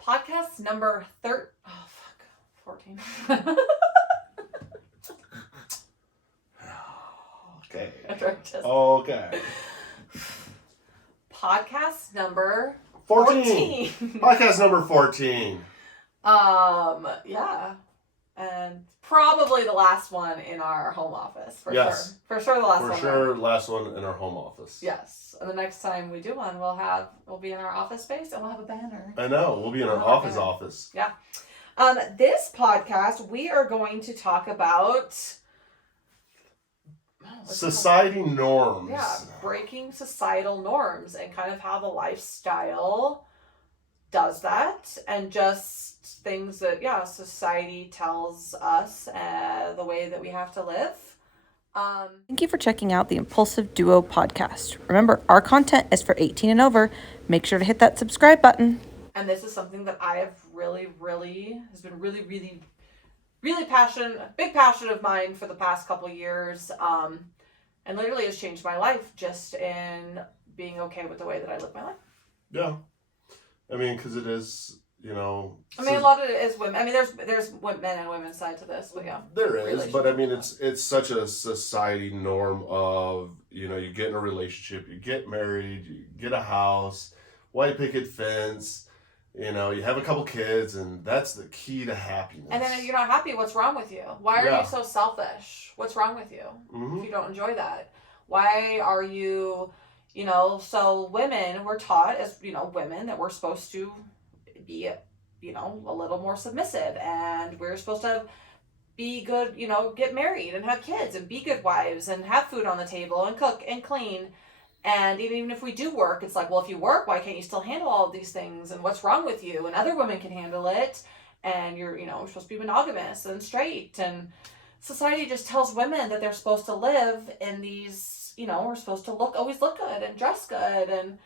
Podcast number 14. Okay. Okay. Podcast number 14. Podcast number 14. Yeah. And probably the last one in our home office, for sure. For sure the last one. For sure, last one in our home office. Yes. And the next time we do one, we'll be in our office space and we'll have a banner. I know. We'll be in our office. Yeah. This podcast, we are going to talk about society norms. Yeah, breaking societal norms and kind of how the lifestyle does that, and just things that society tells us the way that we have to live. Thank you for checking out the Impulsive Duo podcast. Remember, our content is for 18 and over. Make sure to hit that subscribe button. And this is something that I have really passionate, big passion of mine for the past couple years, and literally has changed my life just in being okay with the way that I live my life. Yeah. I mean, because it is, a lot of it is women. I mean, there's men and women's side to this, but yeah. There is, but I mean, it's such a society norm of, you get in a relationship, you get married, you get a house, white picket fence, you have a couple kids, and that's the key to happiness. And then if you're not happy, what's wrong with you? Why are you so selfish? What's wrong with you if you don't enjoy that? Why are you... so women, we're taught as, women that we're supposed to be, a little more submissive, and we're supposed to be good, get married and have kids and be good wives and have food on the table and cook and clean. And even if we do work, it's like, well, if you work, why can't you still handle all of these things? And what's wrong with you? And other women can handle it. And you're, supposed to be monogamous and straight. And society just tells women that they're supposed to live in these, we're supposed to always look good and dress good, and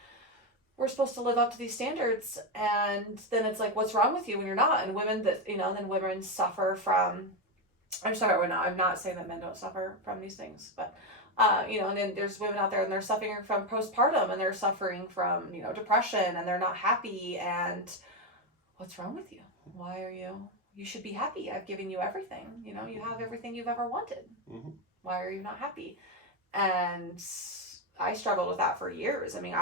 we're supposed to live up to these standards. And then it's like, what's wrong with you when you're not? And women that, then women suffer from, I'm not saying that men don't suffer from these things, but, and then there's women out there and they're suffering from postpartum, and they're suffering from, depression, and they're not happy. And what's wrong with you? Why are you should be happy. I've given you everything, you have everything you've ever wanted. Mm-hmm. Why are you not happy? And I struggled with that for years. I mean,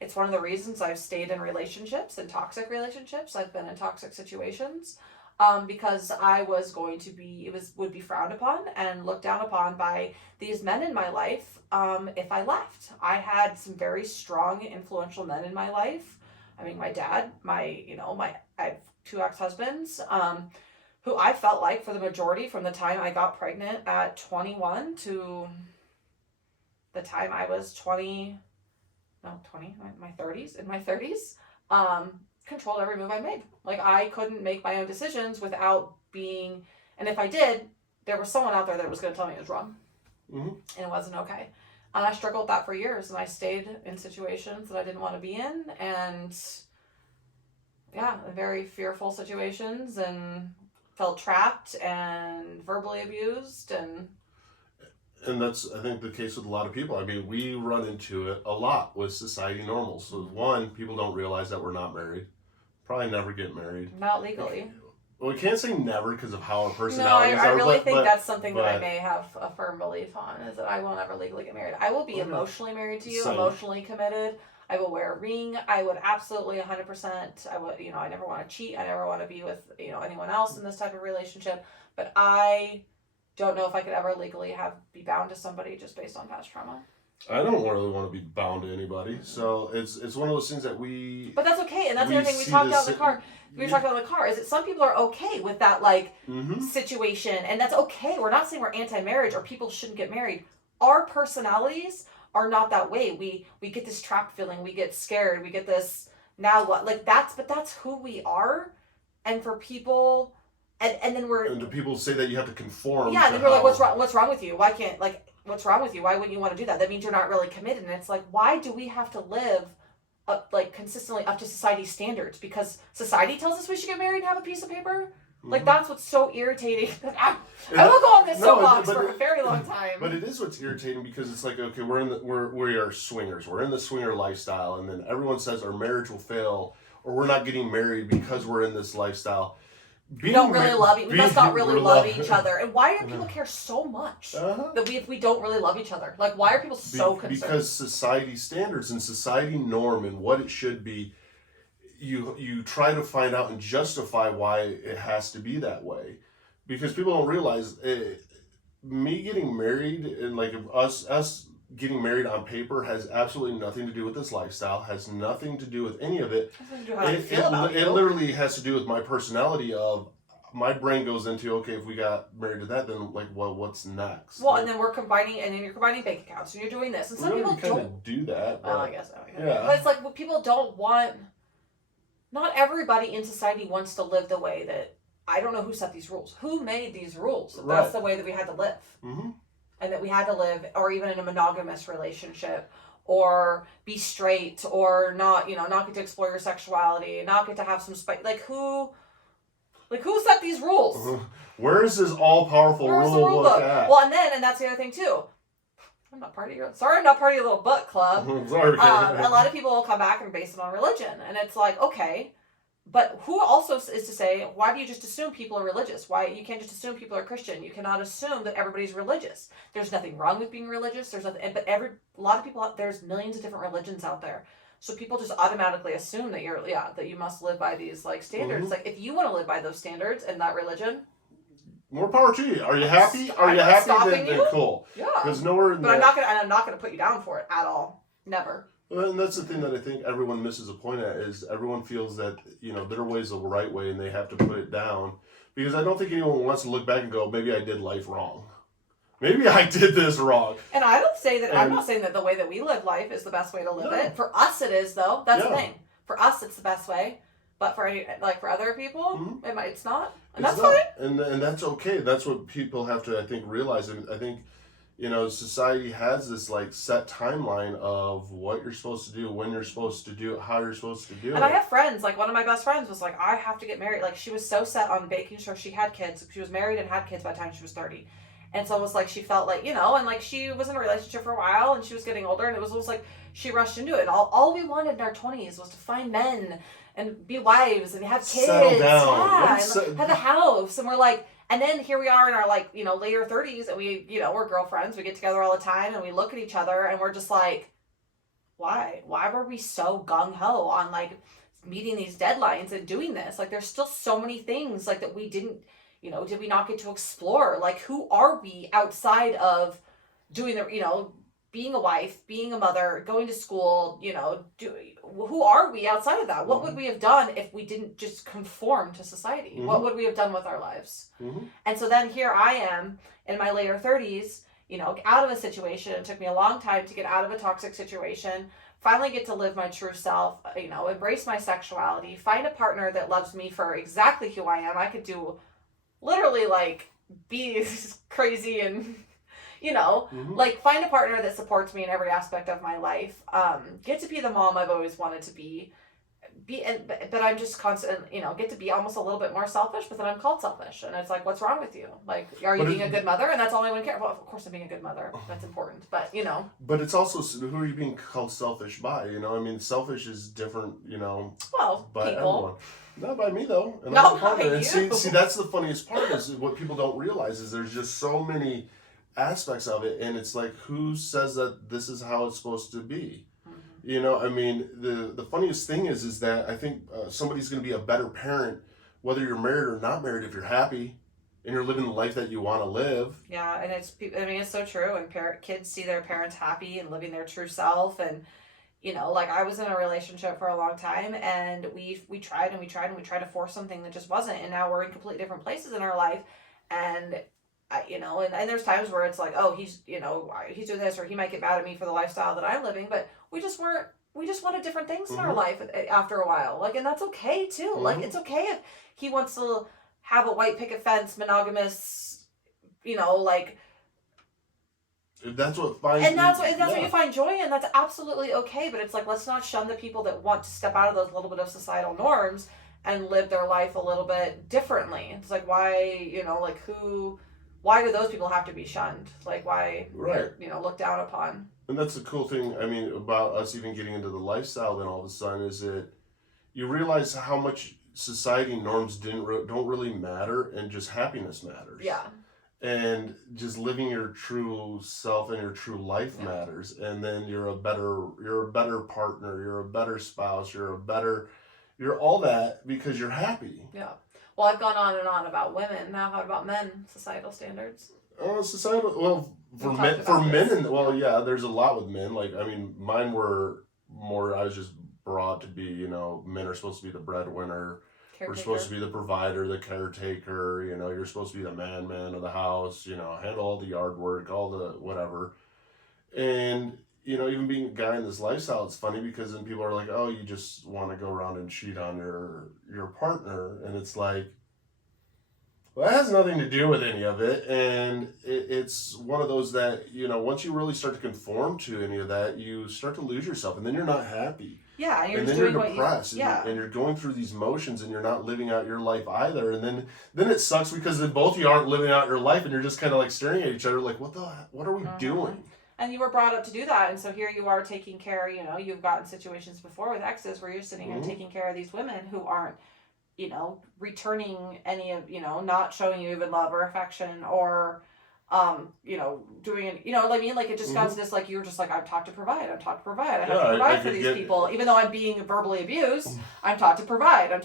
it's one of the reasons I've stayed in relationships and toxic relationships. I've been in toxic situations, because I was going to would be frowned upon and looked down upon by these men in my life, if I left. I had some very strong, influential men in my life. I mean, my dad, I have 2 ex-husbands, who I felt like for the majority from the time I got pregnant at 21 to the time I was in my 30s, controlled every move I made. Like, I couldn't make my own decisions without being, and if I did, there was someone out there that was going to tell me it was wrong. Mm-hmm. And it wasn't okay. And I struggled with that for years, and I stayed in situations that I didn't want to be in, and very fearful situations, and felt trapped and verbally abused, and that's, I think, the case with a lot of people. I mean, we run into it a lot with society normals. So, one, people don't realize that we're not married. Probably never get married. Not legally. Well, we can't say never because of how our personalities are. I really think that's something that I may have a firm belief on, is that I will never legally get married. I will be emotionally married to you, emotionally committed. I will wear a ring. I would absolutely 100%. I would, I never want to cheat. I never want to be with, anyone else in this type of relationship. But I don't know if I could ever legally be bound to somebody just based on past trauma. I don't really want to be bound to anybody. So it's one of those things that we... But that's okay. And that's the other thing we talked about in the car. We were talking about in the car, is that some people are okay with that, situation. And that's okay. We're not saying we're anti-marriage or people shouldn't get married. Our personalities are not that way. We get this trapped feeling. We get scared. We get this, now what? But that's who we are. And for people... And then and do people say that you have to conform? Yeah, and then we're like, what's wrong with you? Why can't, what's wrong with you? Why wouldn't you want to do that? That means you're not really committed. And it's like, why do we have to live consistently up to society's standards? Because society tells us we should get married and have a piece of paper? Like, that's what's so irritating. I will go on this soapbox for a very long time. But it is what's irritating, because it's like, okay, we are swingers. We're in the swinger lifestyle, and then everyone says our marriage will fail, or we're not getting married because we're in this lifestyle. We don't really love each other. We must not really love each other. And why do people care so much that we don't really love each other? Like, why are people so concerned? Because society standards and society norm and what it should be, you try to find out and justify why it has to be that way. Because people don't realize me getting married and like us getting married on paper has absolutely nothing to do with this lifestyle, has nothing to do with any of it. It literally has to do with my personality of my brain goes into, okay, if we got married to that, then like, well, what's next? Well, and then you're combining bank accounts and you're doing this. And some people don't do that. Well, I guess so. Yeah. But it's like what people don't want, not everybody in society wants to live the way that, I don't know who set these rules. Who made these rules? That's the way that we had to live. Mm-hmm. And that we had to live, or even in a monogamous relationship, or be straight, or not get to explore your sexuality, not get to have some spice. Who set these rules? Where is this all-powerful rule book at? Well, and that's the other thing too. I'm not part of your little book club. Sorry. A lot of people will come back and base it on religion, and it's like, okay. But who also is to say, why do you just assume people are religious? Why you can't just assume people are Christian? You cannot assume that everybody's religious. There's nothing wrong with being religious. There's nothing, but a lot of people there's millions of different religions out there. So people just automatically assume that that you must live by these like standards. Mm-hmm. Like if you want to live by those standards and that religion, more power to you. Are you happy? Then cool. Yeah. There's nowhere. But I'm not gonna put you down for it at all. Never. And that's the thing that I think everyone misses a point at is everyone feels that, their way is the right way and they have to put it down. Because I don't think anyone wants to look back and go, maybe I did life wrong. Maybe I did this wrong. And I don't say that, I'm not saying that the way that we live life is the best way to live it. For us it is though. That's the thing. For us it's the best way. But for other people, it's not. And that's fine. And that's okay. That's what people have to, I think, realize. And I think, society has this like set timeline of what you're supposed to do, when you're supposed to do it, how you're supposed to do it. And I have friends, like one of my best friends was like, I have to get married. Like she was so set on making sure she had kids. She was married and had kids by the time she was 30. And so it was like, she felt like, and like she was in a relationship for a while and she was getting older and it was almost like she rushed into it. All we wanted in our 20s was to find men and be wives and have kids. Settle down. Yeah, and have a house. And we're like, and then here we are in our later 30s and we, we're girlfriends. We get together all the time and we look at each other and we're just like, why? Why were we so gung-ho on like meeting these deadlines and doing this? Like there's still so many things like that we didn't, did we not get to explore? Like who are we outside of doing the, being a wife, being a mother, going to school, who are we outside of that? What would we have done if we didn't just conform to society? Mm-hmm. What would we have done with our lives? Mm-hmm. And so then here I am in my later 30s, out of a situation. It took me a long time to get out of a toxic situation, finally get to live my true self, embrace my sexuality, find a partner that loves me for exactly who I am. I could do literally like be crazy and find a partner that supports me in every aspect of my life, get to be the mom I've always wanted to be, but I'm just constant, get to be almost a little bit more selfish, but then I'm called selfish, and it's like, what's wrong with you? Like, are you being a good mother? And that's all anyone cares. Well, of course I'm being a good mother. That's important, but But it's also, who are you being called selfish by? Selfish is different, Well, by people. everyone. Not by me though. And no, not by you. And see, that's the funniest part is what people don't realize is there's just so many aspects of it, and it's like, who says that this is how it's supposed to be? Mm-hmm. The funniest thing is that I think somebody's going to be a better parent whether you're married or not married if you're happy and you're living the life that you want to live. Yeah, and it's so true. And kids see their parents happy and living their true self, and like I was in a relationship for a long time, and we tried to force something that just wasn't, and now we're in completely different places in our life, and and there's times where it's like, oh, he's doing this, or he might get mad at me for the lifestyle that I'm living, but we just wanted different things in our life after a while. Like, and that's okay too. Mm-hmm. Like, it's okay if he wants to have a white picket fence, monogamous, like. If that's what what you find joy in, that's absolutely okay. But it's like, let's not shun the people that want to step out of those little bit of societal norms and live their life a little bit differently. It's like, why, why do those people have to be shunned? Like, why, looked down upon? And that's the cool thing, about us even getting into the lifestyle then all of a sudden is that, you realize how much society norms don't really matter, and just happiness matters. Yeah. And just living your true self and your true life matters. And then you're a better partner, you're a better spouse, you're all that because you're happy. Yeah. Well, I've gone on and on about women. Now, how about men? Societal standards. For men, there's a lot with men. Like, I mean, mine were more. I was just brought to be, men are supposed to be the breadwinner. We're supposed to be the provider, the caretaker. You're supposed to be the man of the house. Handle all the yard work, all the whatever. And even being a guy in this lifestyle, it's funny because then people are like, "Oh, you just want to go around and cheat on your partner," and it's like, well, that has nothing to do with any of it. And it's one of those that once you really start to conform to any of that, you start to lose yourself, and then you're not happy. Yeah, and then you're depressed, and you're going through these motions, and you're not living out your life either. And then it sucks because then both of you aren't living out your life, and you're just kind of like staring at each other like, what are we doing? And you were brought up to do that, and so here you are taking care. You've gotten situations before with exes where you're sitting here taking care of these women who aren't, returning any of, not showing you even love or affection or, doing it, what I mean? Like, it just got to this, like, you were just like, I'm taught to provide. I have to provide for these people. Even though I'm being verbally abused, I'm taught to provide. And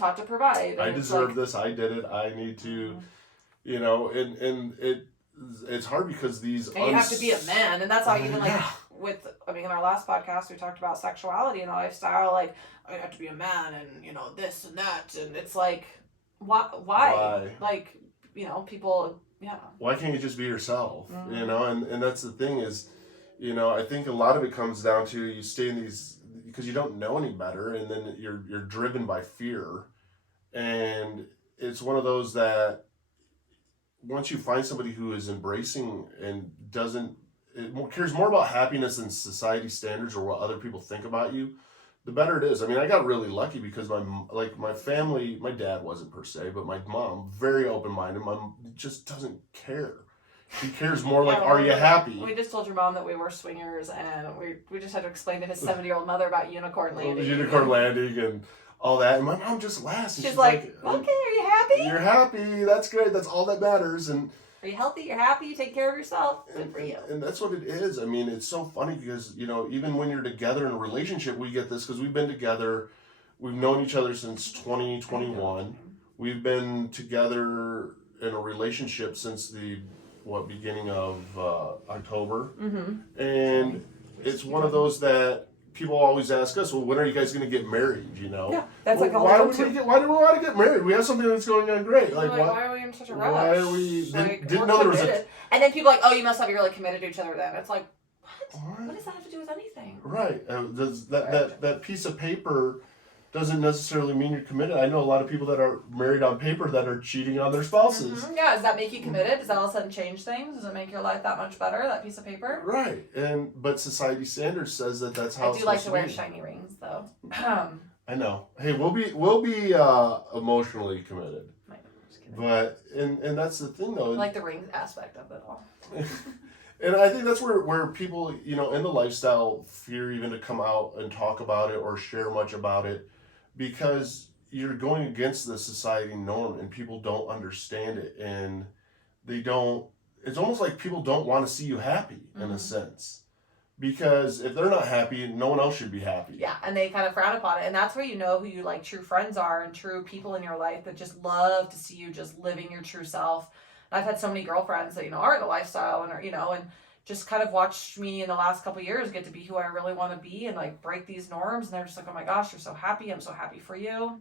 I deserve this. I did it. I need to, and it's hard because these... And you have to be a man. And that's how even, like, in our last podcast, we talked about sexuality and lifestyle. Like, I have to be a man and, this and that. And it's like, why? Like, people... Yeah. Why can't you just be yourself? And that's the thing is, I think a lot of it comes down to you stay in these because you don't know any better, and then you're driven by fear, and it's one of those that once you find somebody who is embracing and cares more about happiness than society standards or what other people think about you, the better it is. I mean, I got really lucky because my family, my dad wasn't per se, but my mom, very open-minded. My mom just doesn't care. She cares more like, are you happy? We just told your mom that we were swingers, and we just had to explain to his 70-year-old mother about unicorn landing. Unicorn landing and all that. And my mom just laughs. And she's like, okay, are you happy? You're happy. That's great. That's all that matters. And are you healthy? You're happy? You take care of yourself? Good for you. And that's what it is. I mean, it's so funny because, even when you're together in a relationship, we get this because we've been together. We've known each other since 2021. We've been together in a relationship since the beginning of October. Mm-hmm. And it's one of those that people always ask us, well, when are you guys going to get married, Yeah, that's like a whole why do we want to get married? We have something that's going on great. Like, why are we in such a rush? Why are we... Didn't know there was And then people are like, oh, you must have really committed to each other then. It's like, what? What does that have to do with anything? Right. That piece of paper doesn't necessarily mean you're committed. I know a lot of people that are married on paper that are cheating on their spouses. Mm-hmm. Yeah, does that make you committed? Does that all of a sudden change things? Does it make your life that much better, that piece of paper? Right. But society standards says that's how it's supposed to be. I do like to wear shiny rings, though. I know. Hey, we'll be emotionally committed. But and that's the thing, though. I like the ring aspect of it all. And I think that's where people, in the lifestyle fear even to come out and talk about it or share much about it, because you're going against the society norm and people don't understand it, and it's almost like people don't want to see you happy in a sense, because if they're not happy, no one else should be happy. Yeah, and they kind of frown upon it, and that's where you know who you like true friends are and true people in your life that just love to see you just living your true self. I've had so many girlfriends that, are in the lifestyle and are, and just kind of watched me in the last couple of years get to be who I really want to be and like break these norms. And they're just like, oh my gosh, you're so happy. I'm so happy for you.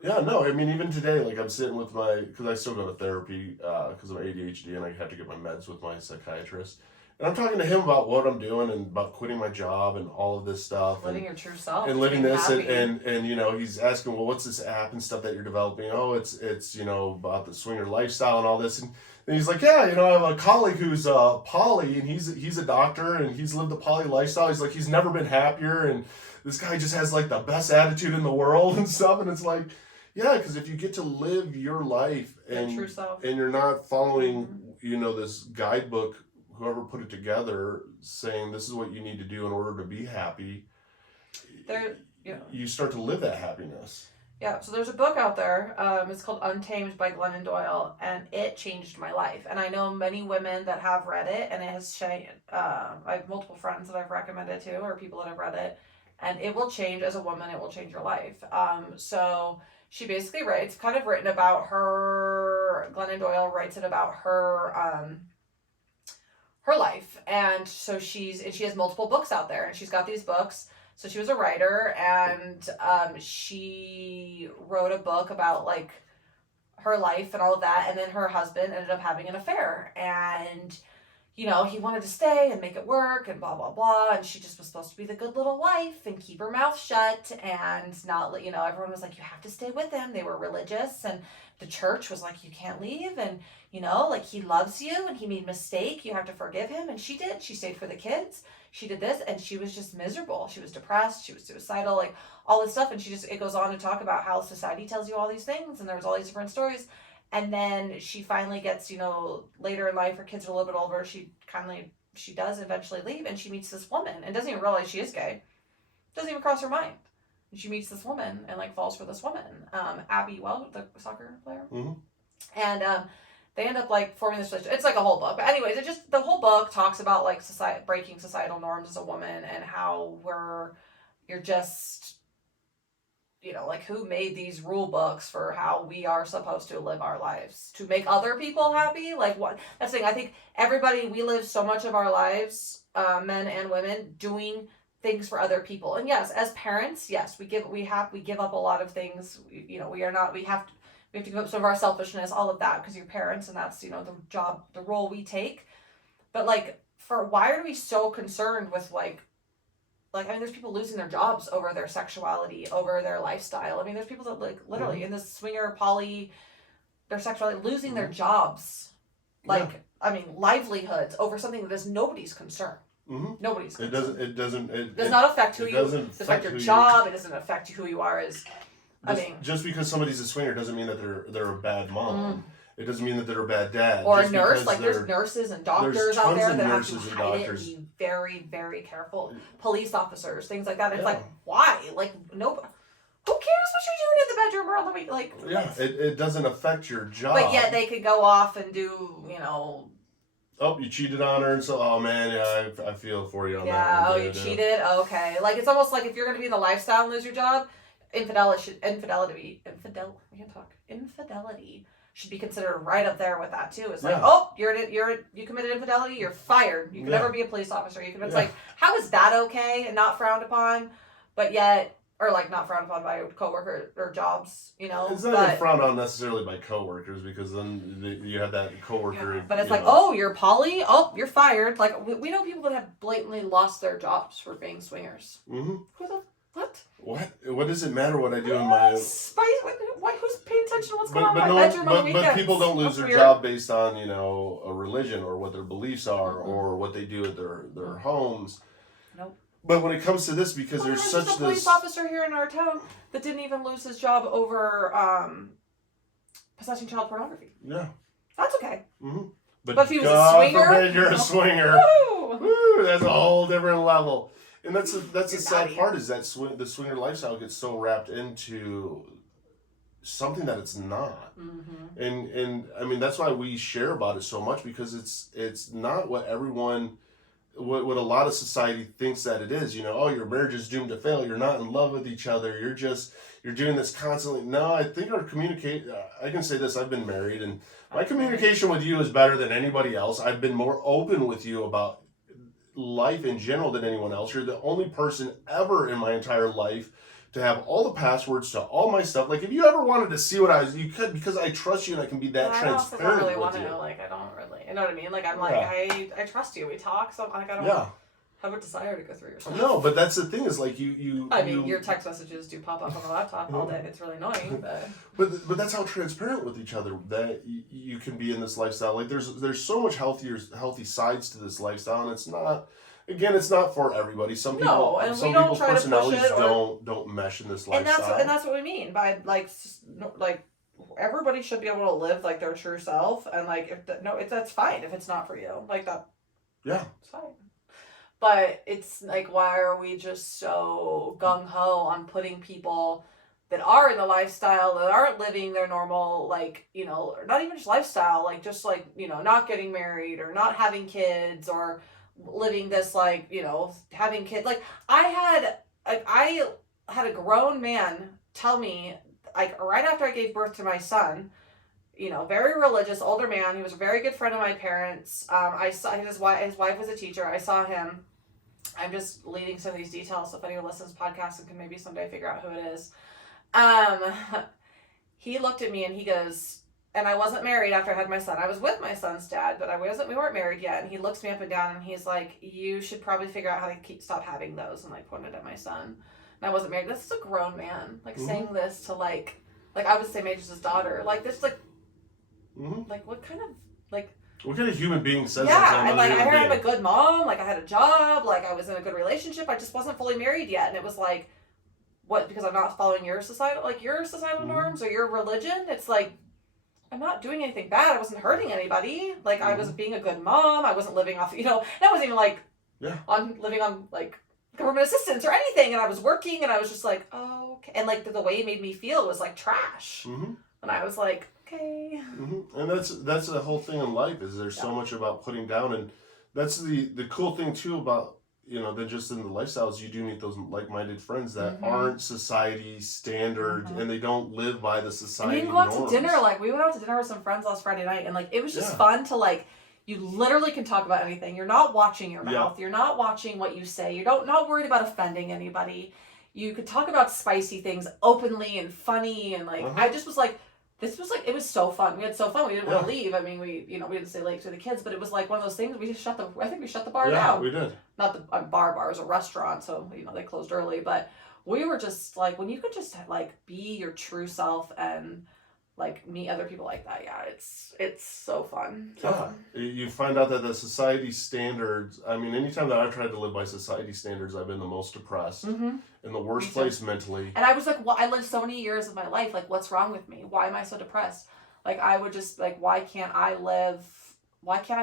Yeah, no, I mean, even today, like I'm sitting with because I still go to therapy because of ADHD and I have to get my meds with my psychiatrist. And I'm talking to him about what I'm doing and about quitting my job and all of this stuff. Living your true self. And living this and he's asking, well, what's this app and stuff that you're developing? Oh, it's about the swinger lifestyle and all this. And he's like, yeah, I have a colleague who's poly and he's a doctor and he's lived the poly lifestyle. He's like, he's never been happier and this guy just has like the best attitude in the world and stuff. And it's like, yeah, because if you get to live your life and true self. And you're not following, this guidebook, whoever put it together, saying this is what you need to do in order to be happy, you start to live that happiness. Yeah, so there's a book out there. It's called Untamed by Glennon Doyle, and it changed my life. And I know many women that have read it, and it has changed. I have multiple friends that I've recommended to, or people that have read it, and it will change as a woman. It will change your life. So she basically writes, kind of written about her. Glennon Doyle writes it about her. Her life, and so she has multiple books out there, and she's got these books. So she was a writer, and she wrote a book about like her life and all of that, and then her husband ended up having an affair, and he wanted to stay and make it work and blah blah blah, and she just was supposed to be the good little wife and keep her mouth shut and not let everyone was like, you have to stay with him. They were religious, and the church was like, you can't leave, and like, he loves you and he made a mistake, you have to forgive him. And she did. She stayed for the kids, she did this, and she was just miserable. She was depressed, she was suicidal, like all this stuff. And it goes on to talk about how society tells you all these things, and there was all these different stories. And then she finally gets, later in life, her kids are a little bit older, she does eventually leave, and she meets this woman and doesn't even realize she is gay. Doesn't even cross her mind. And she meets this woman and like falls for this woman, Abby Well, the soccer player. Mm-hmm. And they end up like forming this relationship. It's like a whole book, but anyways, the whole book talks about like breaking societal norms as a woman, and how you're just, like, who made these rule books for how we are supposed to live our lives to make other people happy? Like, what? That's the thing. I think we live so much of our lives, men and women, doing things for other people. And yes, as parents, yes, we give up a lot of things. We have to give up some of our selfishness, all of that, because you're parents, and that's, the role we take. But like, why are we so concerned with like, there's people losing their jobs over their sexuality, over their lifestyle. There's people that like literally in this swinger poly, their sexuality, losing their jobs, livelihoods over something that is nobody's concern. Mm-hmm. Nobody's concern. It does not affect who you. It doesn't affect your job. It doesn't affect who you are as. Just because somebody's a swinger doesn't mean that they're a bad mom. It doesn't mean that they're a bad dad. Or a nurse. Like, there's nurses and doctors out there that have to hide it and be very, very careful. Police officers, things like that. It's like, why? Like, nobody. Who cares what you're doing in the bedroom or on the week? Like, it doesn't affect your job. But yet they could go off and do, Oh, you cheated on her, and so, oh man, yeah, I feel for you on that. Yeah, oh, you cheated? Okay. Like, it's almost like if you're going to be in the lifestyle and lose your job, infidelity should be considered right up there with that too. It's like, you committed infidelity, you're fired. You can never be a police officer. It's like, how is that okay and not frowned upon, but yet, or like not frowned upon by a coworker or jobs, It's not even frowned on necessarily by coworkers, because then you have that coworker. Yeah, but it's like, you're poly, you're fired. Like, we know people that have blatantly lost their jobs for being swingers. Mm-hmm. What? What does it matter what I do in my... Who's paying attention to what's going on in my bedroom on the weekends? But people don't lose their job based on, a religion or what their beliefs are, or what they do at their homes. Nope. But when it comes to this, because there's such this... police officer here in our town that didn't even lose his job over possessing child pornography. Yeah. That's okay. Mm-hmm. But if he was a swinger... God forbid you're a swinger. Woo! That's a whole different level. And that's the sad part, is that the swinger lifestyle gets so wrapped into something that it's not. Mm-hmm. And that's why we share about it so much, because it's not what everyone, what a lot of society thinks that it is. Your marriage is doomed to fail. You're not in love with each other. You're doing this constantly. No, I think I can say this, I've been married, and my communication with you is better than anybody else. I've been more open with you about life in general than anyone else. You're the only person ever in my entire life to have all the passwords to all my stuff. Like, if you ever wanted to see you could, because I trust you and I can be that transparent. I don't really want to know. Like, I don't really, you know what I mean? Like, I'm like, I trust you. We talk, so like, I don't have a desire to go through your stuff. No, but that's the thing, is like your text messages do pop up on the laptop all day. It's really annoying, but that's how transparent with each other that you can be in this lifestyle. Like, there's so much healthy sides to this lifestyle, and it's not for everybody. Some people's personalities don't mesh in this lifestyle. And that's what we mean by like everybody should be able to live like their true self, and like that's fine if it's not for you, like that. Yeah, it's fine. But it's like, why are we just so gung-ho on putting people that are in the lifestyle, that aren't living their normal, like, you know, or not even just lifestyle, like, just like, you know, not getting married or not having kids or living this, like, you know, having kids. Like, I had a grown man tell me, like, right after I gave birth to my son, you know, very religious, older man. He was a very good friend of my parents. I saw his wife was a teacher. I saw him. I'm just leading some of these details, so if anyone listens to podcasts and can maybe someday figure out who it is. He looked at me and he goes, and I wasn't married after I had my son. I was with my son's dad, but we weren't married yet. And he looks me up and down and he's like, you should probably figure out how to stop having those. And like pointed at my son. And I wasn't married. This is a grown man, like saying this to like I would say Major's daughter. Like this, like, like what kind of human being says that? Yeah, and like I heard I'm a good mom, like I had a job, like I was in a good relationship. I just wasn't fully married yet. And it was like, what, because I'm not following your societal norms or your religion? It's like, I'm not doing anything bad. I wasn't hurting anybody. Like I was being a good mom. I wasn't living off, you know, and I wasn't even like living on like government assistance or anything. And I was working and I was just like, oh, okay. And like the way it made me feel was like trash. And I was like, okay. And that's the whole thing in life, is there's so much about putting down. And that's the cool thing too about, you know, than just in the lifestyles, you do need those like-minded friends that aren't society standard and they don't live by the society and you can go out norms. to dinner. Like we went out to dinner with some friends last Friday night, and like it was just fun to like, you literally can talk about anything. You're not watching your mouth. You're not watching what you say. You're not worried about offending anybody. You could talk about spicy things openly and funny, and like I just was like, this was like, it was so fun. We had so fun. We didn't want to leave. I mean, we didn't stay late to the kids, but it was like one of those things. I think we shut the bar down. Yeah, we did. Not the bar was a restaurant, so you know they closed early. But we were just like, when you could just like be your true self and like meet other people like that. Yeah, it's so fun. So fun. You find out that the society standards. I mean, anytime that I've tried to live by society standards, I've been the most depressed, in the worst place mentally. And I was like, well, I lived so many years of my life. Like, what's wrong with me? Why am I so depressed? Like, I would just like, why can't I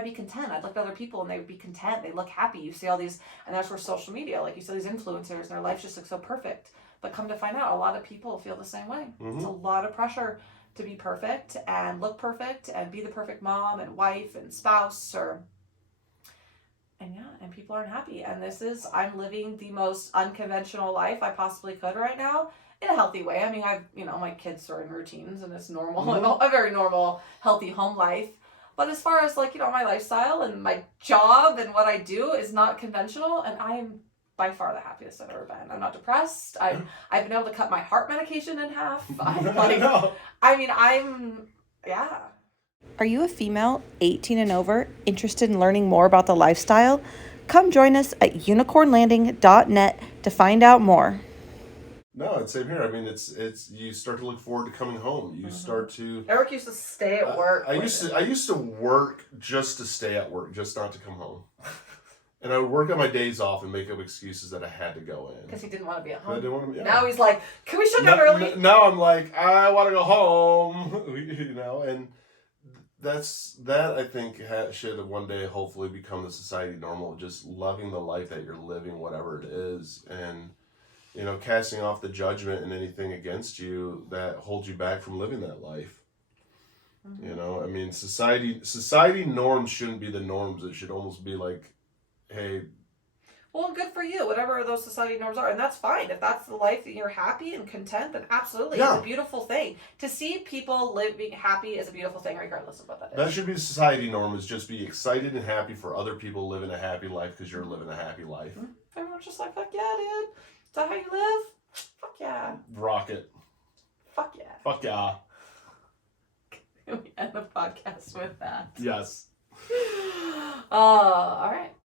be content? I'd look at other people and they would be content. They look happy. You see all these, and that's where social media, like you said, these influencers and their lives just look so perfect. But come to find out, a lot of people feel the same way. It's a lot of pressure to be perfect and look perfect and be the perfect mom and wife and spouse and people aren't happy. And I'm living the most unconventional life I possibly could right now in a healthy way. I mean, my kids are in routines and it's normal and a very normal, healthy home life. But as far as like, you know, my lifestyle and my job and what I do is not conventional, and I am by far the happiest I've ever been. I'm not depressed. I've been able to cut my heart medication in half. Are you a female, 18 and over, interested in learning more about the lifestyle? Come join us at unicornlanding.net to find out more. No, it's same here. I mean, it's you start to look forward to coming home. You start to. Eric used to stay at work. I used to work just to stay at work, just not to come home. And I would work on my days off and make up excuses that I had to go in. Because he didn't want to be at home. I didn't want to be. Yeah. Now he's like, can we shut down early? Now I'm like, I want to go home. You know, and that I think should one day hopefully become the society normal. Just loving the life that you're living, whatever it is, and you know, casting off the judgment and anything against you that holds you back from living that life. You know, I mean, society norms shouldn't be the norms. It should almost be like, hey, well, good for you, whatever those society norms are, and that's fine. If that's the life that you're happy and content, then absolutely, it's a beautiful thing. To see people being happy is a beautiful thing, regardless of what that is. That should be the society norm, is just be excited and happy for other people living a happy life because you're living a happy life. Everyone's just like, fuck yeah, dude. Is that how you live? Fuck yeah. Rock it. Fuck yeah. Fuck yeah. Can we end the podcast with that? Yes. All right.